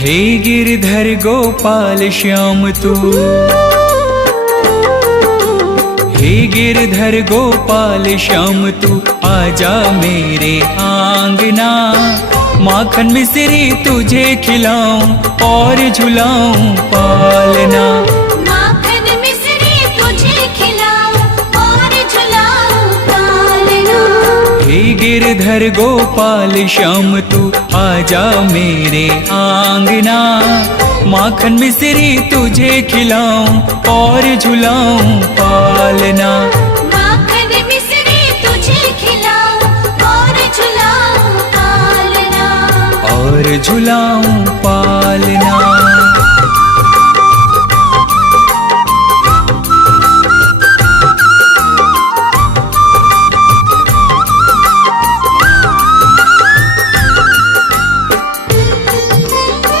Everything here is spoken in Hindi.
हे गिरधर गोपाल श्याम तू, हे गिरधर गोपाल श्याम तू, आजा मेरे आंगना। माखन मिश्री तुझे खिलाऊं और झुलाऊं पालना। माखन मिश्री तुझे खिलाऊं और झुलाऊं पालना। हे गिरधर गोपाल श्याम तू, आजा मेरे आंगना। माखन मिश्री तुझे खिलाऊं और झुलाऊं पालना। माखन मिश्री तुझे खिलाऊं और झुलाऊं पालना। और झुलाऊं पालना।